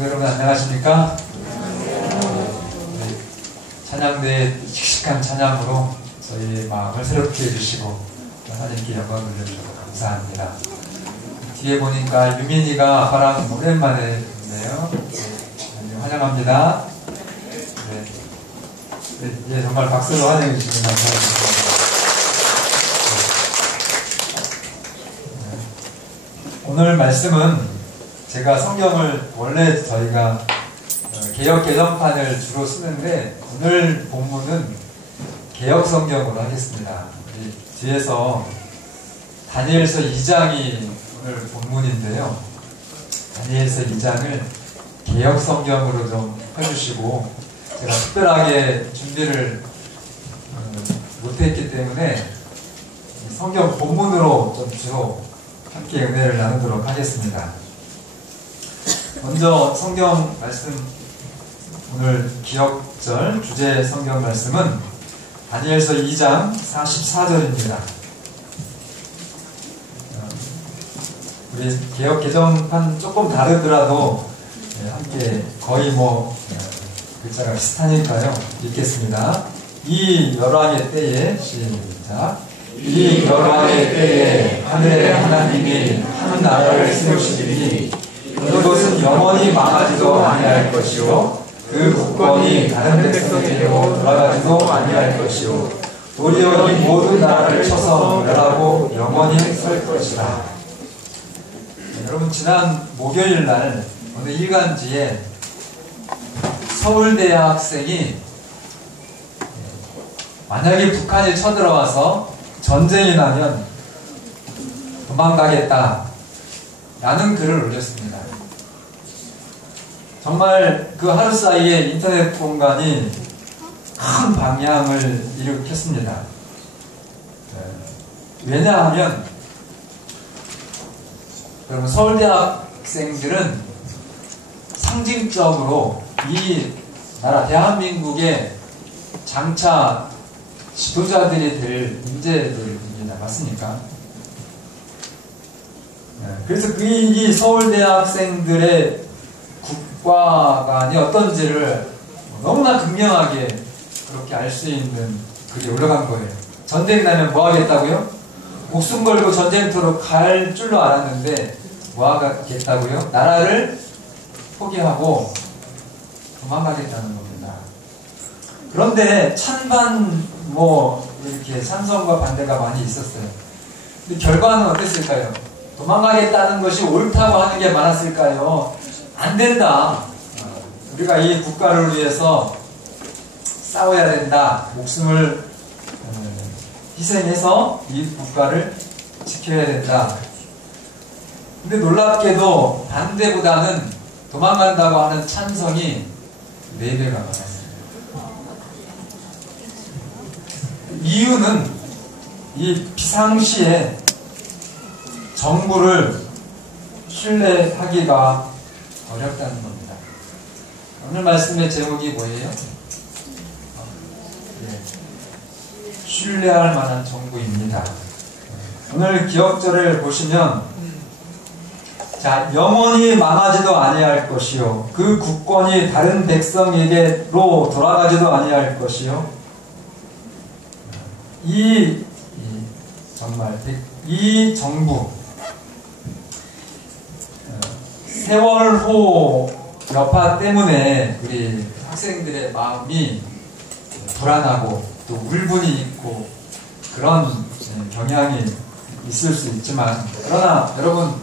여러분 안녕하십니까? 네, 찬양대의 씩씩한 찬양으로 저희 마음을 새롭게 해주시고 하나님께 영광을 돌려주셔서 감사합니다. 뒤에 보니까 유민이가 아빠랑 오랜만에 뵙네요. 네, 환영합니다. 네, 정말 박수로 환영해 주시면 감사합니다. 오늘 말씀은 제가 성경을 원래 저희가 개역 개정판을 주로 쓰는데 오늘 본문은 개역 성경으로 하겠습니다. 뒤에서 다니엘서 2장이 오늘 본문인데요. 다니엘서 2장을 개역 성경으로 좀 해주시고 제가 특별하게 준비를 못했기 때문에 성경 본문으로 좀 주로 함께 은혜를 나누도록 하겠습니다. 먼저 성경 말씀, 오늘 기억절 주제 성경 말씀은 다니엘서 2장 44절입니다. 우리 개역 개정판 조금 다르더라도 함께 거의 글자가 비슷하니까요. 읽겠습니다. 이 열왕의 때에 시작. 이 열왕의 때에 하늘의 하나님이 한 나라를 세우시리니 그것은 영원히 망하지도 아니할 것이요 그 국권이 다른 백성에게로 돌아가지도 아니할 것이요 도리어 이 모든 나라를 쳐서 멸하고 영원히 설 것이다. 여러분 지난 목요일날 어느 일간지에 서울대 학생이 만약에 북한이 쳐들어와서 전쟁이 나면 도망가겠다 라는 글을 올렸습니다. 정말 그 하루 사이에 인터넷 공간이 큰 방향을 일으켰습니다. 왜냐하면 여러분 서울대 학생들은 상징적으로 이 나라 대한민국의 장차 지도자들이 될 인재들입니다. 맞습니까? 그래서 이 서울대 학생들의 국가관이 어떤지를 너무나 극명하게 그렇게 알 수 있는 글이 올라간 거예요. 전쟁 나면 뭐 하겠다고요? 목숨 걸고 전쟁터로 갈 줄로 알았는데 뭐 하겠다고요? 나라를 포기하고 도망가겠다는 겁니다. 그런데 찬반 이렇게 찬성과 반대가 많이 있었어요. 근데 결과는 어땠을까요? 도망가겠다는 것이 옳다고 하는 게 많았을까요? 안 된다. 우리가 이 국가를 위해서 싸워야 된다. 목숨을 희생해서 이 국가를 지켜야 된다. 근데 놀랍게도 반대보다는 도망간다고 하는 찬성이 4배가 많았습니다. 이유는 이 비상시에 정부를 신뢰하기가 어렵다는 겁니다. 오늘 말씀의 제목이 뭐예요? 신뢰할 만한 정부입니다. 오늘 기억절을 보시면 자, 영원히 망하지도 아니할 것이요 그 국권이 다른 백성에게로 돌아가지도 아니할 것이요 정말 이 정부 세월호 여파 때문에 우리 학생들의 마음이 불안하고 또 울분이 있고 그런 경향이 있을 수 있지만 그러나 여러분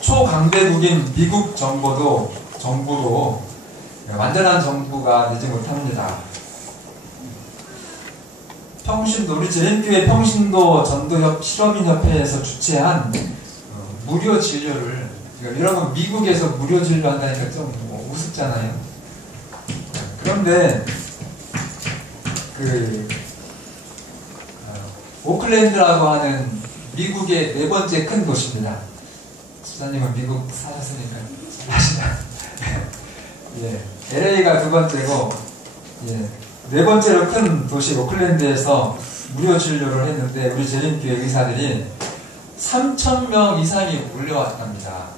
초강대국인 미국 정부도 완전한 정부가 되지 못합니다. 우리 재림교회 평신도 전도협 실업인협회에서 주최한 무료 진료를 여러분 미국에서 무료 진료한다니까 좀 우습잖아요. 그런데 오클랜드라고 하는 미국의 4번째 큰 도시입니다. 수사님은 미국 사셨으니까 아시나? LA가 2번째고 4번째로 큰 도시 오클랜드에서 무료 진료를 했는데 우리 재림교회 의사들이 3,000명 이상이 몰려왔답니다.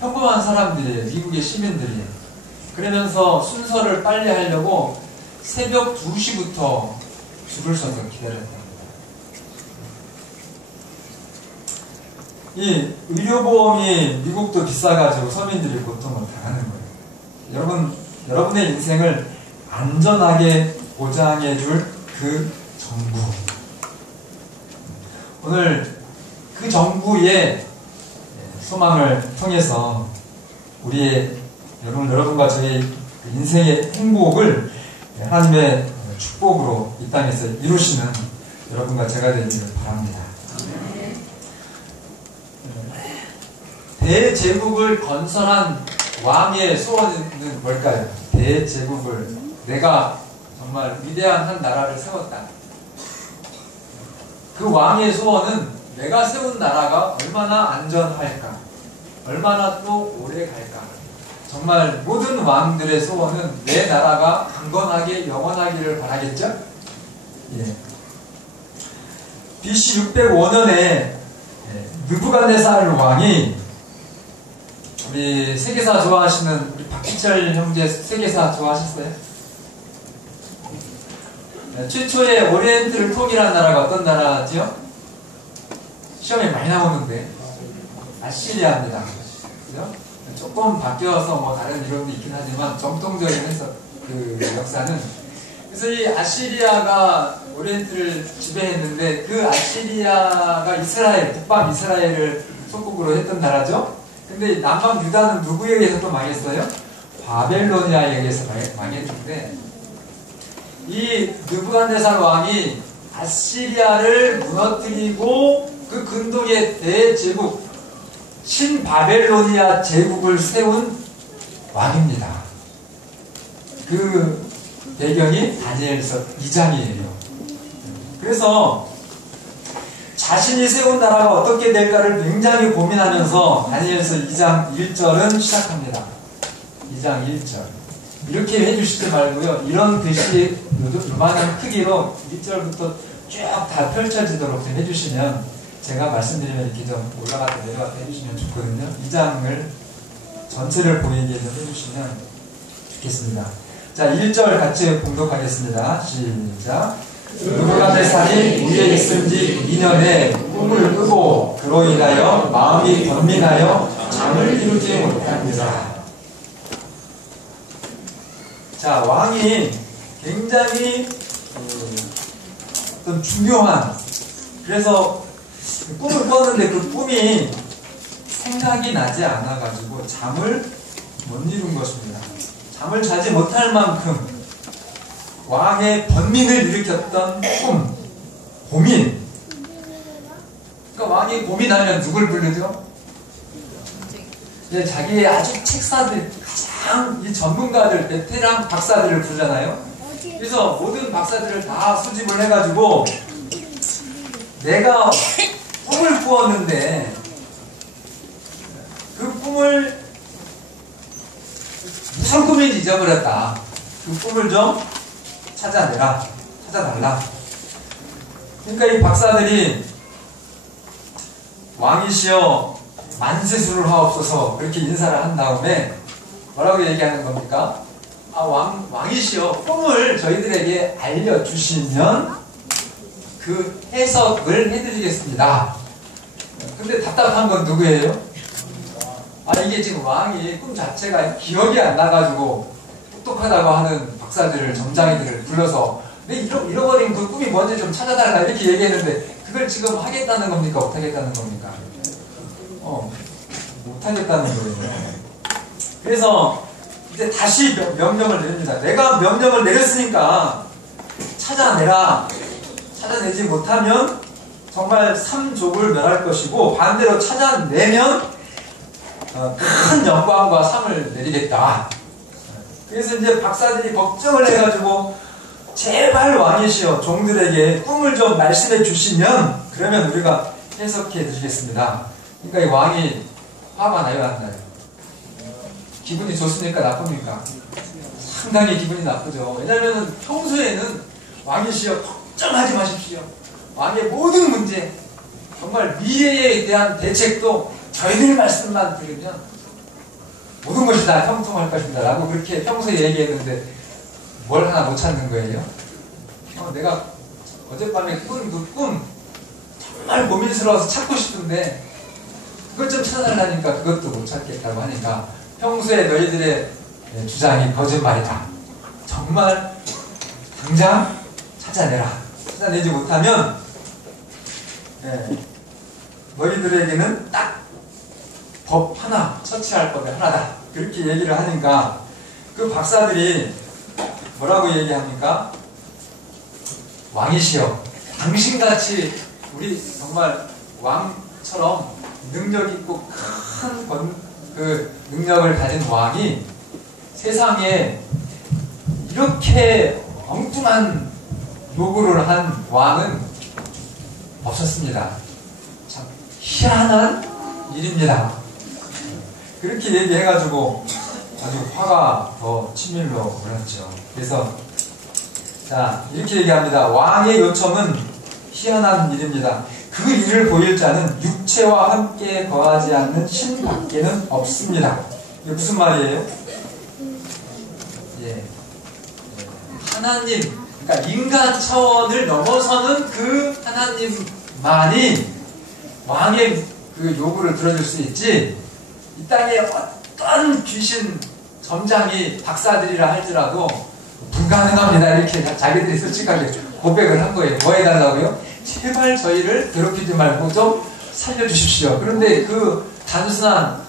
평범한 사람들이에요. 미국의 시민들이. 그러면서 순서를 빨리 하려고 새벽 2시부터 줄을 서서 기다렸답니다. 이 의료보험이 미국도 비싸가지고 서민들이 고통을 당하는 거예요. 여러분의 인생을 안전하게 보장해줄 그 정부. 오늘 그 정부의 소망을 통해서 우리의 여러분과 저의 인생의 행복을 하나님의 축복으로 이 땅에서 이루시는 여러분과 제가 되기를 바랍니다. 대제국을 건설한 왕의 소원은 뭘까요? 대제국을, 내가 정말 위대한 한 나라를 세웠다. 그 왕의 소원은 내가 세운 나라가 얼마나 안전할까, 얼마나 또 오래 갈까. 정말 모든 왕들의 소원은 내 나라가 강건하게 영원하기를 바라겠죠? 예. BC 605년에 느부갓네살 왕이, 우리 세계사 좋아하시는 우리 박기철 형제 세계사 좋아하셨어요? 최초의 오리엔트를 통일한 나라가 어떤 나라죠? 시험에 많이 나오는데 아시리아입니다. 그죠? 조금 바뀌어서 뭐 다른 이론도 있긴 하지만 정통적인 그 역사는, 그래서 이 아시리아가 오리엔트를 지배했는데 그 아시리아가 이스라엘, 북방 이스라엘을 속국으로 했던 나라죠. 근데 남방 유다는 누구에 의해서 또 망했어요? 바벨로니아에 의해서 망했는데, 이 느부갓네살 왕이 아시리아를 무너뜨리고 그 근동의 대제국 신바벨로니아 제국을 세운 왕입니다. 그 배경이 다니엘서 2장이에요. 그래서 자신이 세운 나라가 어떻게 될까를 굉장히 고민하면서 다니엘서 2장 1절은 시작합니다. 2장 1절. 이렇게 해주시지 말고요. 이런 글씨 요만한 크기로 1절부터 쭉 다 펼쳐지도록 좀 해주시면, 제가 말씀드리면 이렇게 좀 올라갔다 내려갔다 해주시면 좋거든요. 2장을 전체를 보이게 좀 해주시면 좋겠습니다. 자, 1절 같이 봉독하겠습니다. 시작. 느부갓네살이 우리에 있은 지 2년에 꿈을 꾸고 그로 인하여 마음이 번민하여 잠을 이루지 못합니다. 자, 왕이 굉장히 어떤 중요한, 그래서 꿈을 꿨는데 그 꿈이 생각이 나지 않아가지고 잠을 못 이룬 것입니다. 잠을 자지 못할 만큼 왕의 번민을 일으켰던 꿈, 고민. 그러니까 왕이 고민하면 누굴 부르죠? 자기의 아주 책사들, 가장 이 전문가들, 베테랑 박사들을 부르잖아요. 그래서 모든 박사들을 다 수집을 해가지고, 내가 꿈을 꾸었는데 그 꿈을 무슨 꿈인지 잊어버렸다. 그 꿈을 좀 찾아달라. 그러니까 이 박사들이 왕이시여 만세수를 하옵소서 그렇게 인사를 한 다음에 뭐라고 얘기하는 겁니까? 왕이시여 꿈을 저희들에게 알려주시면 그 해석을 해드리겠습니다. 근데 답답한 건 누구예요? 이게 지금 왕이 꿈 자체가 기억이 안 나가지고 똑똑하다고 하는 박사들을, 점장이들을 불러서 잃어버린 그 꿈이 뭔지 좀 찾아달라 이렇게 얘기했는데, 그걸 지금 하겠다는 겁니까? 못하겠다는 겁니까? 못하겠다는 거예요. 그래서 이제 다시 명령을 내립니다. 내가 명령을 내렸으니까 찾아내라. 찾아내지 못하면 정말 삼족을 멸할 것이고, 반대로 찾아내면 큰 영광과 상을 내리겠다. 그래서 이제 박사들이 걱정을 해가지고, 제발 왕이시여 종들에게 꿈을 좀 말씀해 주시면 그러면 우리가 해석해 드리겠습니다. 그러니까 이 왕이 화가 나요, 안 나요? 기분이 좋습니까? 나쁩니까? 상당히 기분이 나쁘죠. 왜냐하면 평소에는 왕이시여 걱정하지 마십시오. 왕의 모든 문제, 정말 미래에 대한 대책도 저희들 말씀만 들으면 모든 것이 다 형통할 것입니다 라고 그렇게 평소에 얘기했는데 뭘 하나 못 찾는 거예요. 내가 어젯밤에 꾼 그 꿈 정말 고민스러워서 찾고 싶은데 그걸 좀 찾아달라니까 그것도 못 찾겠다고 하니까 평소에 너희들의 주장이 거짓말이다. 정말 당장 찾아내라. 찾아내지 못하면 너희들에게는 딱 법 하나, 처치할 법이 하나다. 그렇게 얘기를 하니까 그 박사들이 뭐라고 얘기합니까? 왕이시여, 당신같이 우리 정말 왕처럼 능력 있고 큰 그 능력을 가진 왕이 세상에 이렇게 엉뚱한 요구를 한 왕은 없었습니다. 참 희한한 일입니다. 그렇게 얘기해가지고 아주 화가 더 치밀러 올랐죠. 그래서 자 이렇게 얘기합니다. 왕의 요청은 희한한 일입니다. 그 일을 보일 자는 육체와 함께 거하지 않는 신 밖에는 없습니다. 이게 무슨 말이에요? 하나님, 그러니까 인간 차원을 넘어서는 그 하나님만이 왕의 그 요구를 들어줄 수 있지, 이 땅에 어떤 귀신 점장이 박사들이라 할지라도 불가능합니다. 이렇게 자기들이 솔직하게 고백을 한 거예요. 뭐 해달라고요? 제발 저희를 괴롭히지 말고 좀 살려주십시오. 그런데 그 단순한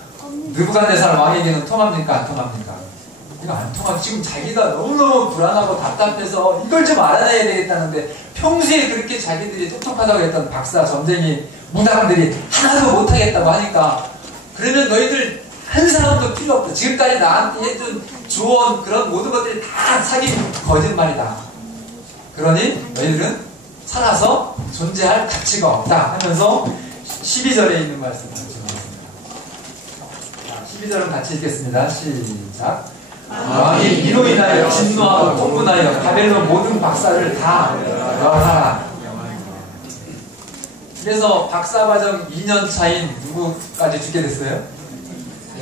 느부갓네살 왕에게는 통합니까? 안 통합니까? 이거 안 통하고 지금 자기가 너무너무 불안하고 답답해서 이걸 좀 알아내야 되겠다는데 평소에 그렇게 자기들이 똑똑하다고 했던 박사, 점쟁이, 무당들이 하나도 못하겠다고 하니까 그러면 너희들 한 사람도 필요 없다. 지금까지 나한테 해준 조언 그런 모든 것들이 다 사기 거짓말이다. 그러니 너희들은 살아서 존재할 가치가 없다 하면서 12절에 있는 말씀 같이 읽겠습니다. 12절은 같이 읽겠습니다. 시작. 왕이 이로 인하여 진노하고 통분하여 바벨론 모든 박사를 다 멸하라. 그래서 박사과정 2년 차인 누구까지 죽게 됐어요?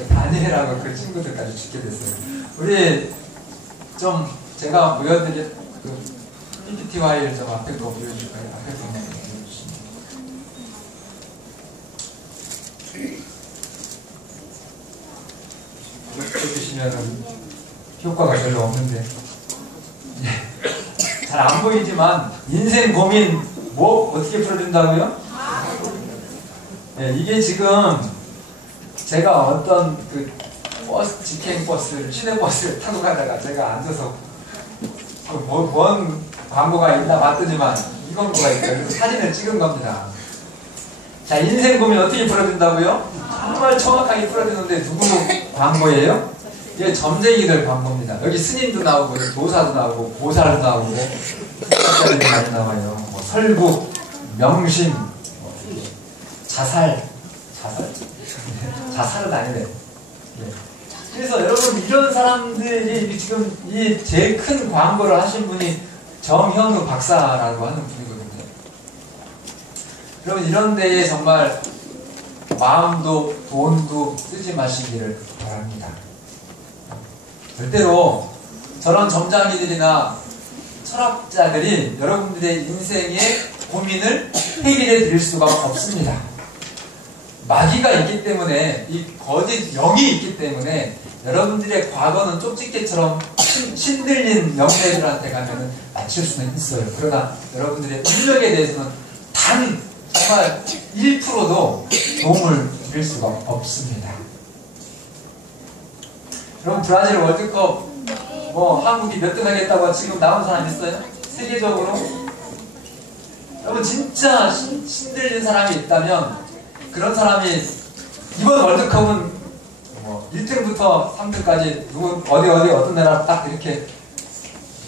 다니엘하고 그 친구들까지 죽게 됐어요. 우리 좀 제가 보여드릴 그 PPT 파일 좀 앞에 거 보여줄까요? 앞에 거만 보여주시면 효과가 별로 없는데 잘 안 보이지만 인생 고민 뭐 어떻게 풀어준다고요? 이게 지금 제가 어떤 그 버스, 직행버스를, 시내버스를 타고 가다가 제가 앉아서 뭔 광고가 있나 봤더니만 이 광고가 있어요. 그래서 사진을 찍은 겁니다. 자, 인생 고민 어떻게 풀어준다고요? 정말 정확하게 풀어주는데 누구 광고예요? 이게 점쟁이들 광고입니다. 여기 스님도 나오고 도사도 나오고 보살도 나오고 학자들이 많이 나와요. 뭐 설국, 명심, 자살은 아니네. 그래서 여러분 이런 사람들이 지금 이 제일 큰 광고를 하신 분이 정현우 박사라고 하는 분이거든요. 여러분 이런 데에 정말 마음도 돈도 쓰지 마시기를 바랍니다. 절대로 저런 점장이들이나 철학자들이 여러분들의 인생의 고민을 해결해 드릴 수가 없습니다. 마귀가 있기 때문에, 이 거짓 영이 있기 때문에 여러분들의 과거는 쪽집게처럼 신들린 영매들한테 가면은 맞출 수는 있어요. 그러나 여러분들의 능력에 대해서는 단 정말 1%도 도움을 드릴 수가 없습니다. 여러분 브라질 월드컵 뭐 한국이 몇 등 하겠다고 지금 나온 사람 있어요? 세계적으로? 여러분 진짜 신들린 사람이 있다면 그런 사람이 이번 월드컵은 뭐 1등부터 3등까지 누구 어떤 나라 딱 이렇게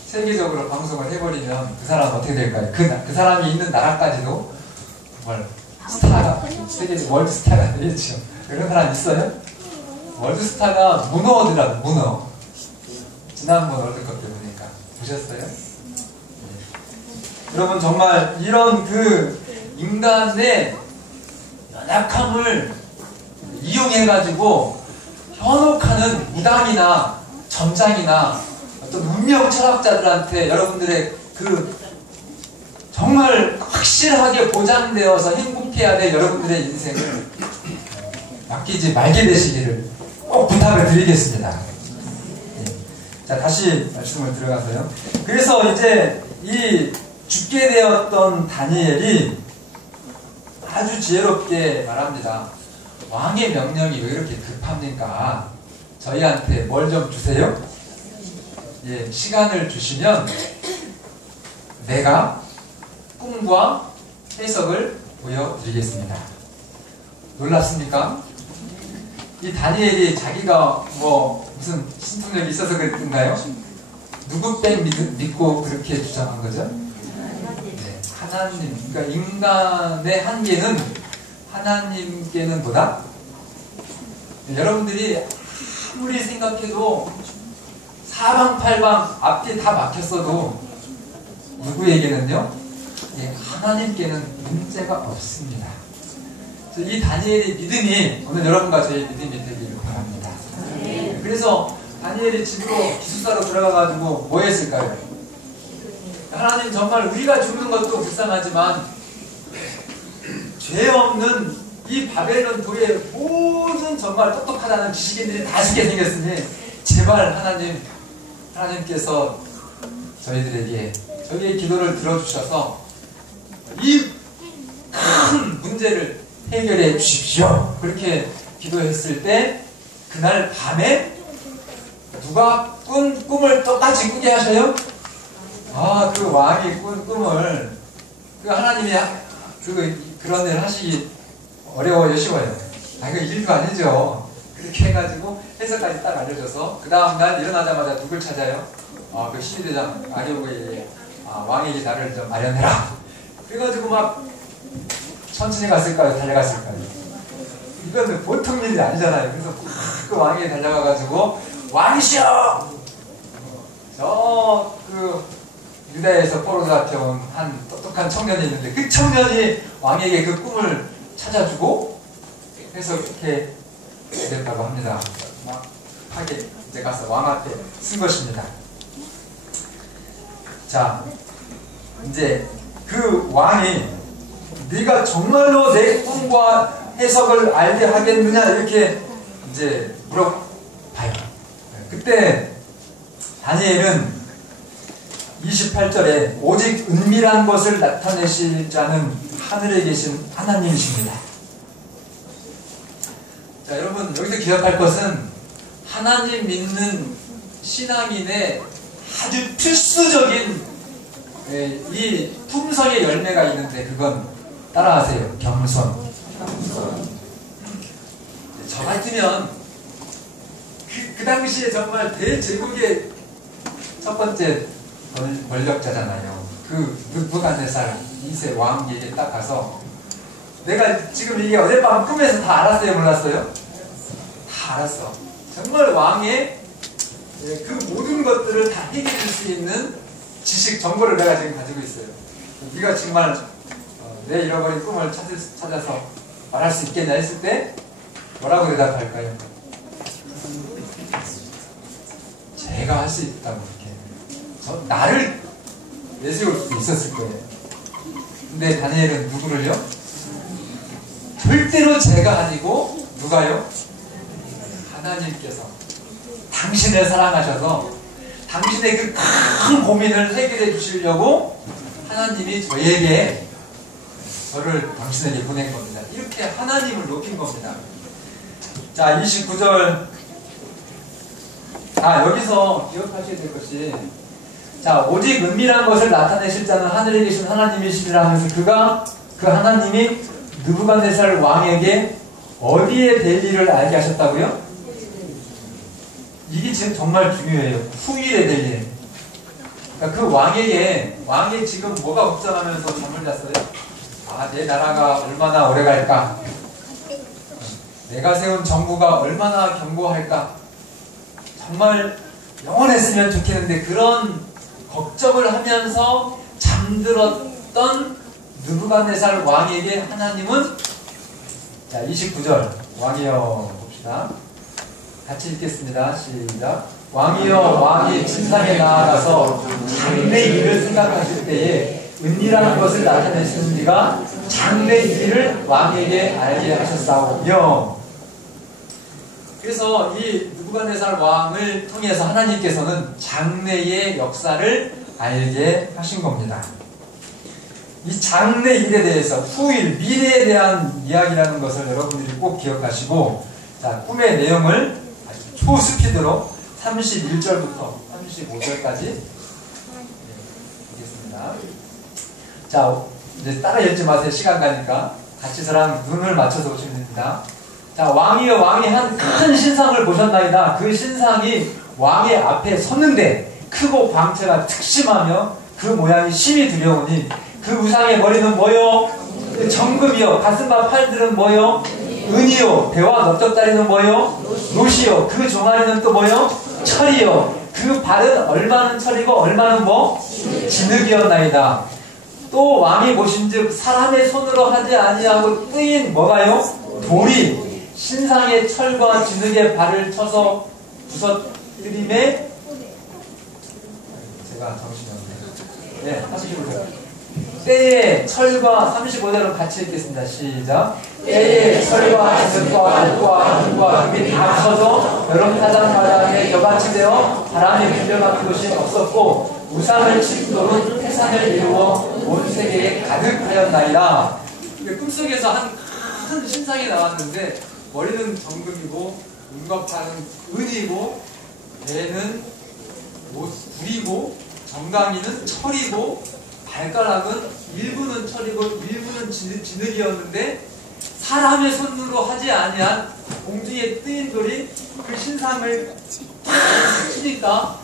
세계적으로 방송을 해버리면 그 사람은 어떻게 될까요? 그 사람이 있는 나라까지도 정말 스타가 세계적 월드스타가 되겠죠. 그런 사람 있어요? 월드스타가 문어더라고. 문어. 지난번 월드컵 때 보니까 보셨어요? 네. 여러분 정말 이런 그 인간의 연약함을 이용해가지고 현혹하는 무당이나 점장이나 어떤 운명 철학자들한테 여러분들의 그 정말 확실하게 보장되어서 행복해야 될 여러분들의 인생을 맡기지 말게 되시기를 꼭 부탁을 드리겠습니다. 자, 다시 말씀을 들어가서요. 그래서 이제 이 죽게 되었던 다니엘이 아주 지혜롭게 말합니다. 왕의 명령이 왜 이렇게 급합니까? 저희한테 뭘 좀 주세요? 예, 시간을 주시면 내가 꿈과 해석을 보여드리겠습니다. 놀랐습니까? 이 다니엘이 자기가 뭐 무슨 신통력이 있어서 그랬던가요? 누구 뺑 믿고 그렇게 주장한 거죠? 네, 하나님. 그러니까 인간의 한계는 하나님께는 보다 여러분들이 아무리 생각해도 사방팔방 앞뒤 다 막혔어도 누구에게는요? 예, 하나님께는 문제가 없습니다. 이 다니엘의 믿음이 오늘 여러분과 저의 믿음이 되기를 바랍니다. 그래서 다니엘이 집으로 기숙사로 들어가가지고 뭐 했을까요? 하나님, 정말 우리가 죽는 것도 불쌍하지만 죄 없는 이 바벨론 도의 모든 정말 똑똑하다는 지식인들이 다 죽게 생겼으니 제발 하나님께서 저희의 기도를 들어주셔서 이 큰 문제를 해결해 주십시오. 그렇게 기도했을 때 그날 밤에 누가 꾼 꿈을 똑같이 꾸게 하셔요? 아, 그 왕이 꾼 꿈을 그 하나님이 그런 일을 하시기 어려워요, 쉬워요? 아, 이거 일도 아니죠. 그렇게 해가지고 해석까지 딱 알려줘서 그 다음날 일어나자마자 누굴 찾아요? 그 시위대장 아리오그에게 왕에게 나를 좀 마련해라. 그래가지고 막 천천히 갔을까요? 달려갔을까요? 이건 보통 일이 아니잖아요. 그래서 그 왕에게 달려가가지고 왕이시여! 유다에서 포로 잡혀온 한 똑똑한 청년이 있는데 그 청년이 왕에게 그 꿈을 찾아주고 해서 이렇게 됐다고 합니다. 막 하게 이제 가서 왕 앞에 쓴 것입니다. 자, 이제 그 왕이 네가 정말로 내 꿈과 해석을 알게 하겠느냐 이렇게 이제 물어봐요. 그때 다니엘은 28절에 오직 은밀한 것을 나타내실 자는 하늘에 계신 하나님이십니다. 자, 여러분 여기서 기억할 것은 하나님 믿는 신앙인의 아주 필수적인 이 품성의 열매가 있는데 그건 따라하세요. 겸손. 저 같으면 그 당시에 정말 대제국의 첫 번째 권력자잖아요. 그 느부갓네살 2세 왕에게 딱 가서 내가 지금 이게 어젯밤 꿈에서 다 알았어요? 몰랐어요? 다 알았어. 정말 왕의 그 모든 것들을 다 해결할 수 있는 지식, 정보를 내가 지금 가지고 있어요. 네가 정말 내 잃어버린 꿈을 찾아서 말할 수 있겠냐 했을 때 뭐라고 대답할까요? 제가 할 수 있다고 이렇게 나를 내세울 수 있었을 거예요. 근데 다니엘은 누구를요? 절대로 제가 아니고 누가요? 하나님께서 당신을 사랑하셔서 당신의 그 큰 고민을 해결해 주시려고 하나님이 저를 당신에게 보낸 겁니다. 이렇게 하나님을 높인 겁니다. 자, 29절. 여기서 기억하셔야 될 것이, 자, 오직 은밀한 것을 나타내실 자는 하늘에 계신 하나님이시리라 하면서 그 하나님이 느부갓네살 왕에게 어디에 될 일을 알게 하셨다고요? 이게 지금 정말 중요해요. 후일에 될 일. 그러니까 그 왕이 지금 뭐가 걱정하면서 잠을 잤어요? 내 나라가 얼마나 오래 갈까? 내가 세운 정부가 얼마나 견고할까? 정말 영원했으면 좋겠는데 그런 걱정을 하면서 잠들었던 느부갓네살 왕에게 하나님은, 자, 29절 왕이여 봅시다. 같이 읽겠습니다. 시작. 왕이여 왕이 진상에 나아가서 장래 일을 생각하실 때에 은이라는 것을 나타내시는 이가 장래 일을 왕에게 알게 하셨사오며. 그래서 이 느부갓네살 왕을 통해서 하나님께서는 장래의 역사를 알게 하신 겁니다. 이 장래 일에 대해서 후일, 미래에 대한 이야기라는 것을 여러분들이 꼭 기억하시고, 자, 꿈의 내용을 아주 초스피드로 31절부터 35절까지 읽겠습니다. 자, 이제 따라 읽지 마세요. 시간 가니까. 같이 저랑 눈을 맞춰서 보시면 됩니다. 자, 왕이여 왕이 한 큰 신상을 보셨나이다. 그 신상이 왕의 앞에 섰는데 크고 광채가 특심하며 그 모양이 심히 두려우니 그 우상의 머리는 뭐요? 정금이요. 가슴과 팔들은 뭐요? 은이요. 배와 넓적다리는 뭐요? 노시요. 그 종아리는 또 뭐요? 철이요. 그 발은 얼마는 철이고 얼마는 뭐? 진흙이었나이다. 또 왕이 보신즉 사람의 손으로 하지 아니하고 뜨인 뭐가요? 돌이 신상의 철과 진흙의 발을 쳐서 부서뜨림에, 제가 정신이 없네요. 네, 35절. 때에 철과 35절은 같이 읽겠습니다. 시작. 때에 철과 진흙과 녹과 금과 금이 다 쳐져 여름 타장 바닥에 겨같이 되어 바람이 불려간 곳이 없었고 우상을 친 돌은 태산을 이루어 온 세계에 가득하였나이다. 꿈속에서 한 큰 신상이 나왔는데 머리는 정금이고 눈과 팔은 은이고 배는 불이고 정강이는 철이고 발가락은 일부는 철이고 일부는 진흙이었는데 사람의 손으로 하지 아니한 공중에 뜨인 돌이 그 신상을 치니까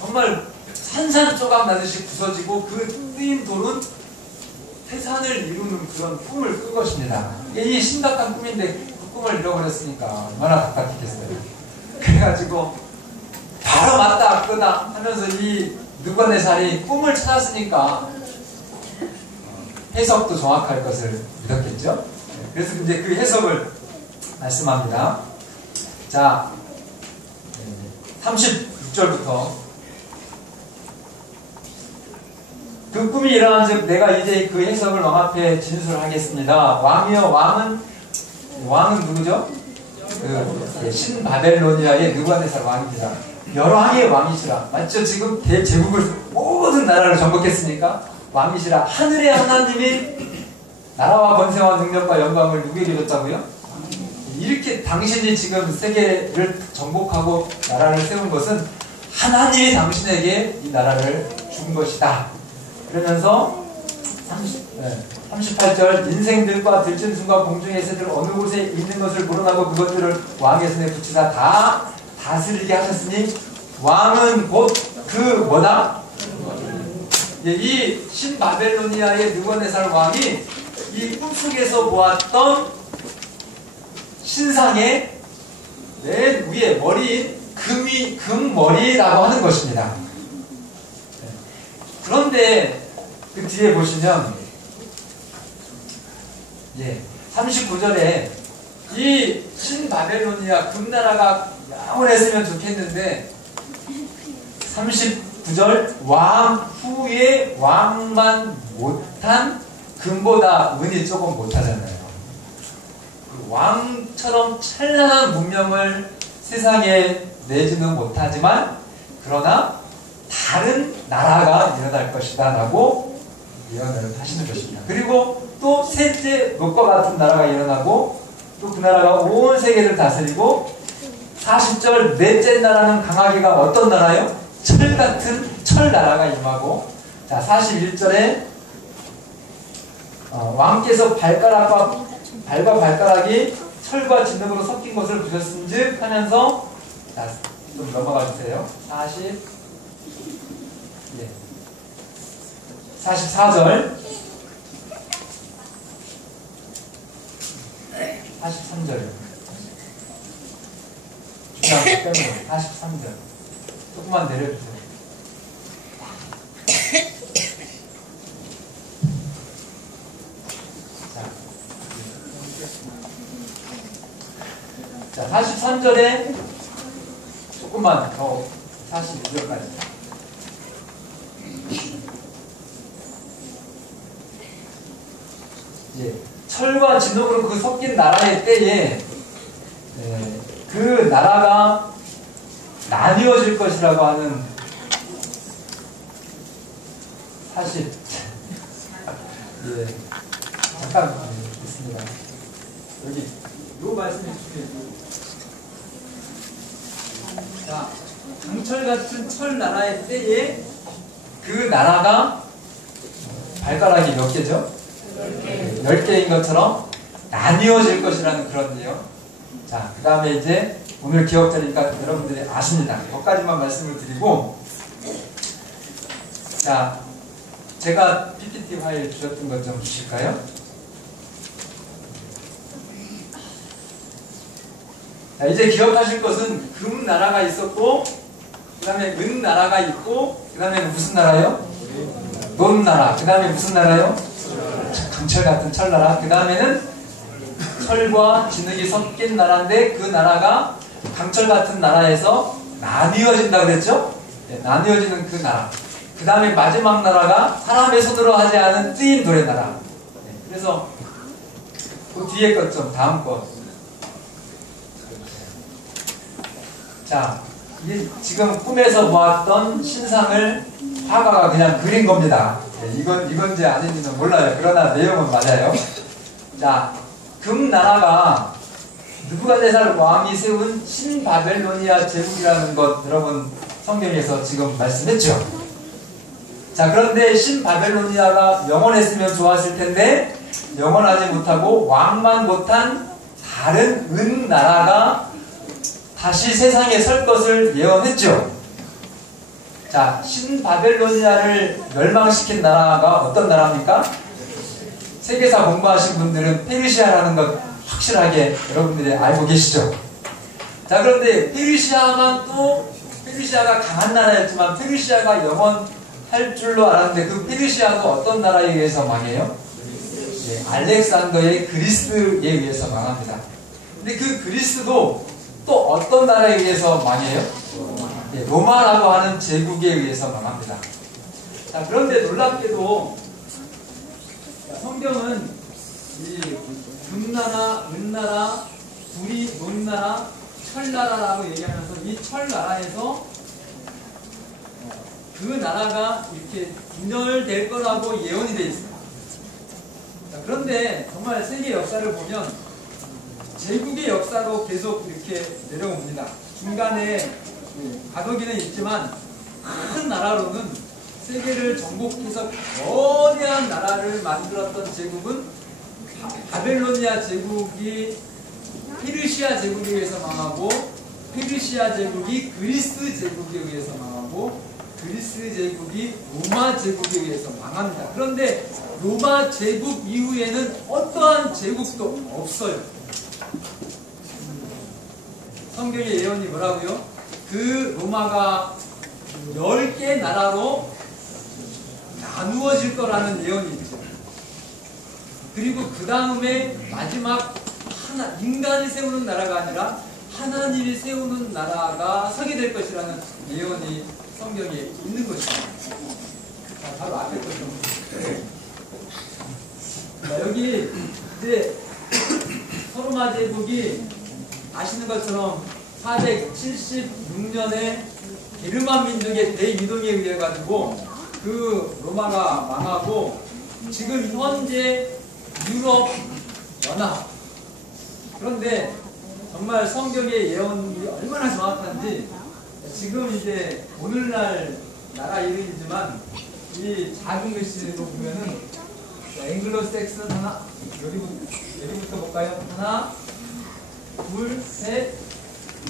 정말 산산조각 나듯이 부서지고 그 뜨인 돌은 태산을 이루는 그런 꿈을 꾼 것입니다. 이 심각한 꿈인데 그 꿈을 잃어버렸으니까 얼마나 답답했겠어요. 그래가지고 바로 맞다 끄다 하면서 이 느부갓네살이 꿈을 찾았으니까 해석도 정확할 것을 믿었겠죠. 그래서 이제 그 해석을 말씀합니다. 자, 36절부터 그 꿈이 일어난즉 내가 이제 그 해석을 왕 앞에 진술하겠습니다. 왕이여 왕은 누구죠? 그 신바벨로니아의 느부갓네살 왕입니다. 여러 항의 왕이시라. 맞죠? 지금 대제국을 모든 나라를 정복했으니까 왕이시라. 하늘의 하나님이 나라와 권세와 능력과 영광을 누구에게 줬다고요? 이렇게 당신이 지금 세계를 정복하고 나라를 세운 것은 하나님이 당신에게 이 나라를 준 것이다. 그러면서 38절 인생들과 들짐승과 공중의 새들 어느 곳에 있는 것을 물어나고 그것들을 왕의 손에 붙이사 다 다스리게 하셨으니 왕은 곧 그 뭐다? 이 신바벨로니아의 느부갓네살 왕이 이 꿈속에서 보았던 신상의 맨 위에 머리인 금머리라고 하는 것입니다. 그런데 그 뒤에 보시면 39절에 이 신바벨로니아 금나라가 영원했으면 좋겠는데 39절 왕 후에 왕만 못한 금보다 은이 조금 못하잖아요. 그 왕처럼 찬란한 문명을 세상에 내지는 못하지만 그러나 다른 나라가 일어날 것이다 라고 예언을 하시는 것입니다. 그리고 또 셋째 롯과 같은 나라가 일어나고 또 그 나라가 온 세계를 다스리고 40절 넷째 나라는 강하기가 어떤 나라요? 철같은 철나라가 임하고 자 41절에 왕께서 발과 발가락이 철과 진흙으로 섞인 것을 보셨은즉 하면서 자, 좀 넘어가 주세요. 44절 43절 중요한 거 빼고 43절 조금만 내려주세요. 자 43절에 조금만 더 42절까지. 예, 철과 진흙으로 그 섞인 나라의 때에 그 나라가 나뉘어질 것이라고 하는 40. 예, 잠깐 있습니다. 여기 요 말씀이 중요해요. 자, 강철 같은 철 나라의 때에 그 나라가 발가락이 몇 개죠? 10개인 것처럼 나뉘어질 것이라는 그런 내용. 자, 그 다음에 이제 오늘 기억자니까 여러분들이 아십니다. 거기까지만 말씀을 드리고, 자, 제가 PPT 파일 주셨던 것 좀 주실까요? 자, 이제 기억하실 것은 금 나라가 있었고, 그 다음에 은 나라가 있고, 그 다음에 무슨 나라요? 논 나라. 그 다음에 무슨 나라요? 강철 같은 철 나라. 그 다음에는 철과 진흙이 섞인 나라인데 그 나라가 강철 같은 나라에서 나뉘어진다고 그랬죠? 네, 나뉘어지는 그 나라. 그 다음에 마지막 나라가 사람의 손으로 하지 않은 뜨인 돌의 나라. 네, 그래서 그 뒤에 것 좀 다음 것. 자, 이게 지금 꿈에서 보았던 신상을 화가가 그냥 그린 겁니다. 네, 이건지 아닌지는 몰라요. 그러나 내용은 맞아요. 자, 금나라가 느부갓네살 왕이 세운 신바벨로니아 제국이라는 것 여러분 성경에서 지금 말씀했죠. 자, 그런데 신바벨로니아가 영원했으면 좋았을 텐데 영원하지 못하고 왕만 못한 다른 은나라가 다시 세상에 설 것을 예언했죠. 자, 신바벨로니아를 멸망시킨 나라가 어떤 나라입니까? 세계사 공부하신 분들은 페르시아라는 것 확실하게 여러분들이 알고 계시죠? 자, 그런데 페르시아가 강한 나라였지만 페르시아가 영원할 줄로 알았는데 그 페르시아도 어떤 나라에 의해서 망해요? 예, 알렉산더의 그리스에 의해서 망합니다. 근데 그 그리스도 또 어떤 나라에 의해서 망해요? 예, 로마라고 하는 제국에 의해서 망합니다. 자, 그런데 놀랍게도 성경은 이 금나라, 은나라, 불이, 논나라, 철나라라고 얘기하면서 이 철나라에서 그 나라가 이렇게 분열될 거라고 예언이 되어 있습니다. 자, 그런데 정말 세계 역사를 보면 제국의 역사로 계속 이렇게 내려옵니다. 중간에 과도기는 있지만 큰 나라로는 세계를 정복해서 거대한 나라를 만들었던 제국은 바벨로니아 제국이 페르시아 제국에 의해서 망하고 페르시아 제국이 그리스 제국에 의해서 망하고 그리스 제국이 로마 제국에 의해서 망합니다. 그런데 로마 제국 이후에는 어떠한 제국도 없어요. 성경의 예언이 뭐라고요? 그 로마가 10개 나라로 나누어질 거라는 예언이 있죠. 그리고 그 다음에 마지막 인간이 세우는 나라가 아니라 하나님이 세우는 나라가 서게 될 것이라는 예언이 성경에 있는 것입니다. 자, 바로 앞에 것 좀. 자, 여기 이제 서로마 제국이 아시는 것처럼 476년에 게르만 민족의 대이동에 의해 가지고 그 로마가 망하고 지금 현재 유럽 연합. 그런데 정말 성경의 예언이 얼마나 정확한지 지금 이제 오늘날 나라 이름이지만 이 작은 글씨로 보면은 앵글로색슨 하나 여기부터 볼까요? 하나, 둘, 셋,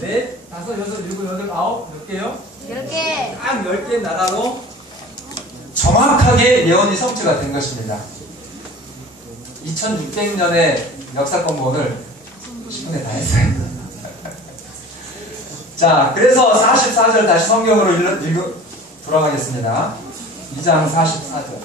넷, 다섯, 여섯, 일곱, 여덟, 아홉 몇 개요? 10개. 딱 10개 나라로 정확하게 예언이 성취가 된 것입니다. 2600년의 역사 공부 오늘 10분에 다 했어요. 자, 그래서 44절 다시 성경으로 돌아가겠습니다. 2장 44절.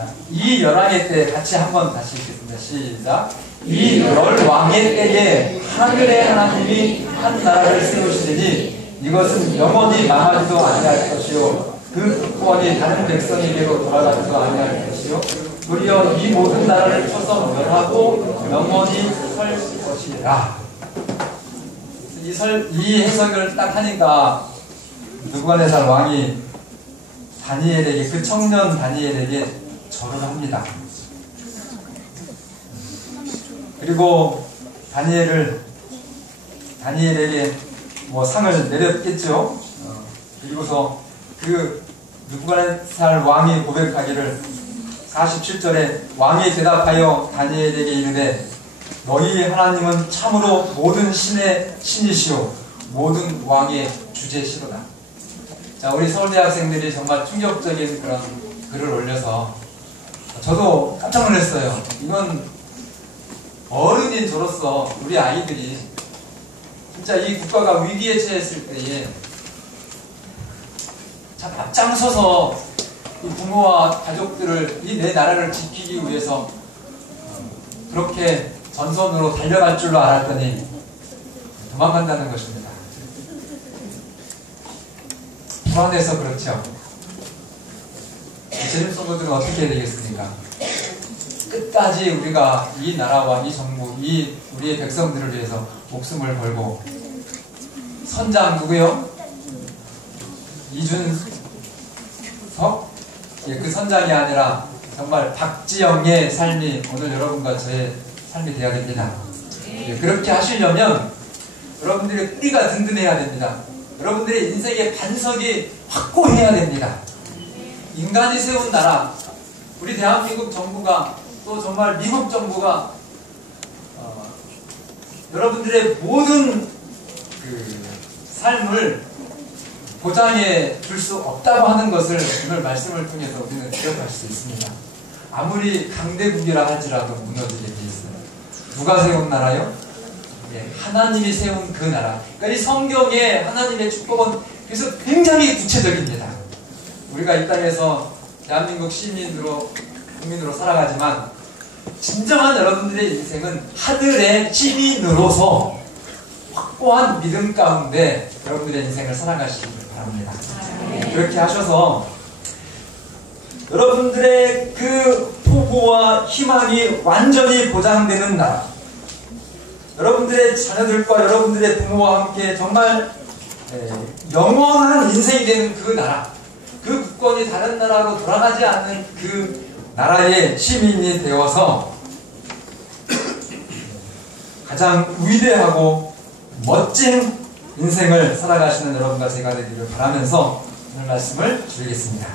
자, 이 열왕의 때 같이 한번 다시 읽겠습니다. 시작. 이 열왕의 때에 하늘의 하나님이 한 나라를 세우시리니 이것은 영원히 망하지도 아니할 것이요 그 국권이 다른 백성에게로 돌아가지도 아니할 것이요 도리어 이 모든 나라를 쳐서 멸하고 영원히 설 것이라. 이 해석을 딱 하니까 느부갓네살 왕이 다니엘에게, 그 청년 다니엘에게 절을 합니다. 그리고 다니엘에게 뭐 상을 내렸겠죠. 그리고서 그 느부갓네살 왕이 고백하기를 47절에 왕이 대답하여 다니엘에게 이르되 너희 하나님은 참으로 모든 신의 신이시오 모든 왕의 주제시로다. 자, 우리 서울대 학생들이 정말 충격적인 그런 글을 올려서 저도 깜짝 놀랐어요. 이건 어른인 저로서 우리 아이들이 진짜 이 국가가 위기에 처했을 때에 참 앞장서서 이 부모와 가족들을, 이 내 나라를 지키기 위해서 그렇게 전선으로 달려갈 줄로 알았더니 도망간다는 것입니다. 불안해서 그렇죠. 재림 성도들은 어떻게 해야 되겠습니까? 끝까지 우리가 이 나라와 이 정부, 이 우리의 백성들을 위해서 목숨을 걸고, 선장 누구요? 이준석? 예, 그 선장이 아니라 정말 박지영의 삶이 오늘 여러분과 저의 삶이 되어야 됩니다. 예, 그렇게 하시려면 여러분들의 뿌리가 든든해야 됩니다. 여러분들의 인생의 반석이 확고해야 됩니다. 인간이 세운 나라, 우리 대한민국 정부가, 또 정말 미국 정부가 여러분들의 모든 그 삶을 보장해 줄 수 없다고 하는 것을 오늘 말씀을 통해서 우리는 기억할 수 있습니다. 아무리 강대국이라 할지라도 무너지게 돼 있어요. 누가 세운 나라요? 예, 하나님이 세운 그 나라. 그러니까 이 성경에 하나님의 축복은 그래서 굉장히 구체적입니다. 우리가 이 땅에서 대한민국 국민으로 살아가지만 진정한 여러분들의 인생은 하늘의 시민으로서 확고한 믿음 가운데 여러분들의 인생을 살아가시길 바랍니다. 그렇게 하셔서 여러분들의 그 포부와 희망이 완전히 보장되는 나라, 여러분들의 자녀들과 여러분들의 부모와 함께 정말 영원한 인생이 되는 그 나라, 그 국권이 다른 나라로 돌아가지 않는 그 나라의 시민이 되어서 가장 위대하고 멋진 인생을 살아가시는 여러분과 제가 되기를 바라면서 오늘 말씀을 드리겠습니다.